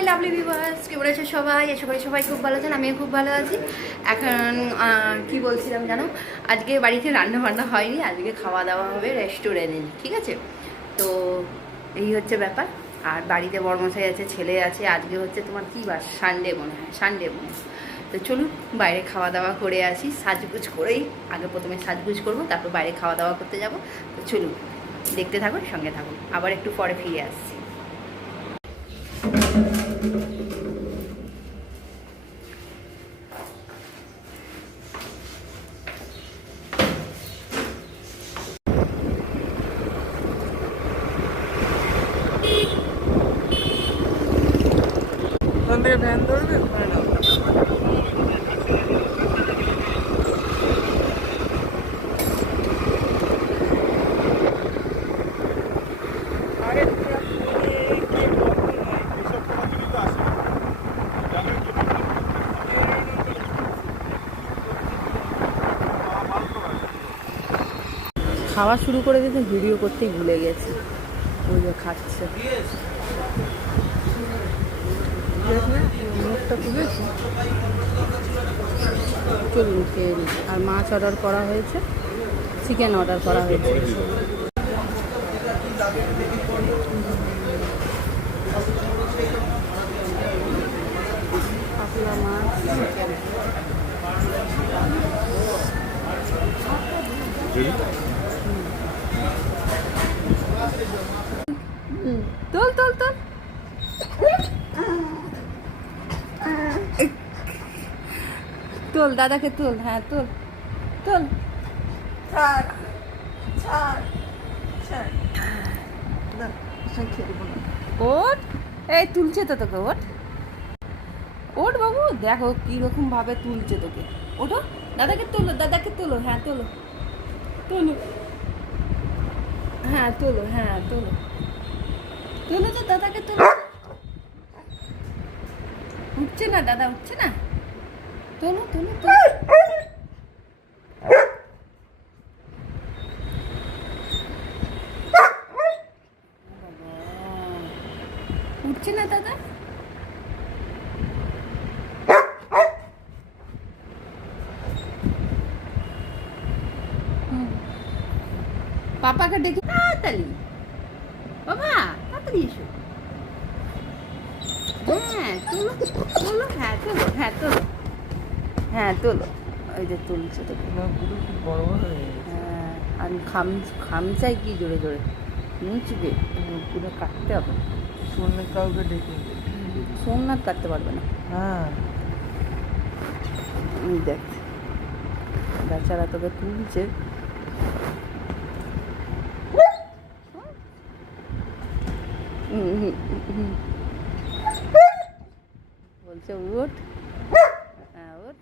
My lovely viewers কেমন আছে সবাই? আশা করি সবাই খুব ভালো আছেন, আমিও খুব ভালো আছি। এখন কি বলছিলাম জানো? আজকে বাড়িতে রান্না বান্না হয়নি, আজকে খাওয়া দাওয়া হবে রেস্টুরেন্টে ঠিক আছে? তো এই হচ্ছে ব্যাপার। আর বাড়িতে বড়মশাই আছে, ছেলে আছে, আজকে হচ্ছে তোমার কী বার? সানডে মনে হয় সানডে মনে তো চলুন, বাইরে খাওয়া দাওয়া করে আসি, সাজগুজ করেই। আগে প্রথমে সাজগুজ করব, তারপর বাইরে খাওয়া দাওয়া করতে যাব। তো চলুন, দেখতে থাকুন, সঙ্গে থাকুন। আবার একটু পরে ফিরে আসছি। থেকে ভ্যান খাওয়া শুরু করে দিতে ভিডিও করতেই ভুলে গেছি। ওই খাচ্ছে। মুখটা চলুন খেয়ে। আর মাছ অর্ডার করা হয়েছে। চিকেন অর্ডার করা হয়েছে। মাছ। তোল তোল তোল। তোল দাদাকে তোল হ্যাঁ তোল তোল। ওট এই তুলছে তো তোকে ওট। ওট বাবু দেখো কীরকম ভাবে তুলছে তোকে। ওঠো দাদাকে তোলো দাদাকে তোলো হ্যাঁ তোলো। তোলো। হ্যাঁ তোলো হ্যাঁ তোলো। তোলো তো দাদাকে তোলো। উঠছে না দাদা উঠছে না? তোলো তোলো উঠছে না দাদা। পাপাকে দেখি। তাড়াতাড়ি। বাবা, তাড়াতাড়ি এসো। হ্যাঁ তোলো তোলো হ্যাঁ তোলো হ্যাঁ তোলো। হ্যাঁ তোলো। ওই যে তুলছে তো হয়ে আমি খাম খামচাই কি জোরে জোরে? মুচবে পুরো কাটতে হবে। শুনে কাউকে ডেকে সোমনাথ কাটতে পারবে না। হ্যাঁ। দেখ। বেচারা তোকে তুলছে। বলছে উঠ হ্যাঁ উঠ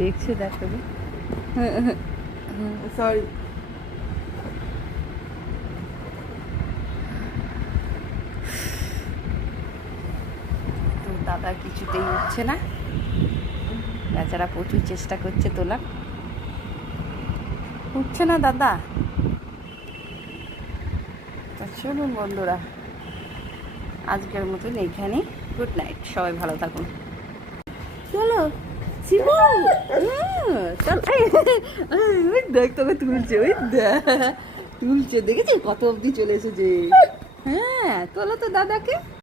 দেখছে দেখ সরি তো দাদা কিছুতেই উঠছে না। বেচারা প্রচুর চেষ্টা করছে তোলা উঠছে না দাদা। চলুন বন্ধুরা, আজকের মতন এইখানে গুড নাইট সবাই ভালো থাকুন। চলো দেখ তুলছে ওই তুলছে। দেখেছি কত অবধি চলে এসেছে? হ্যাঁ তোলো তো দাদাকে।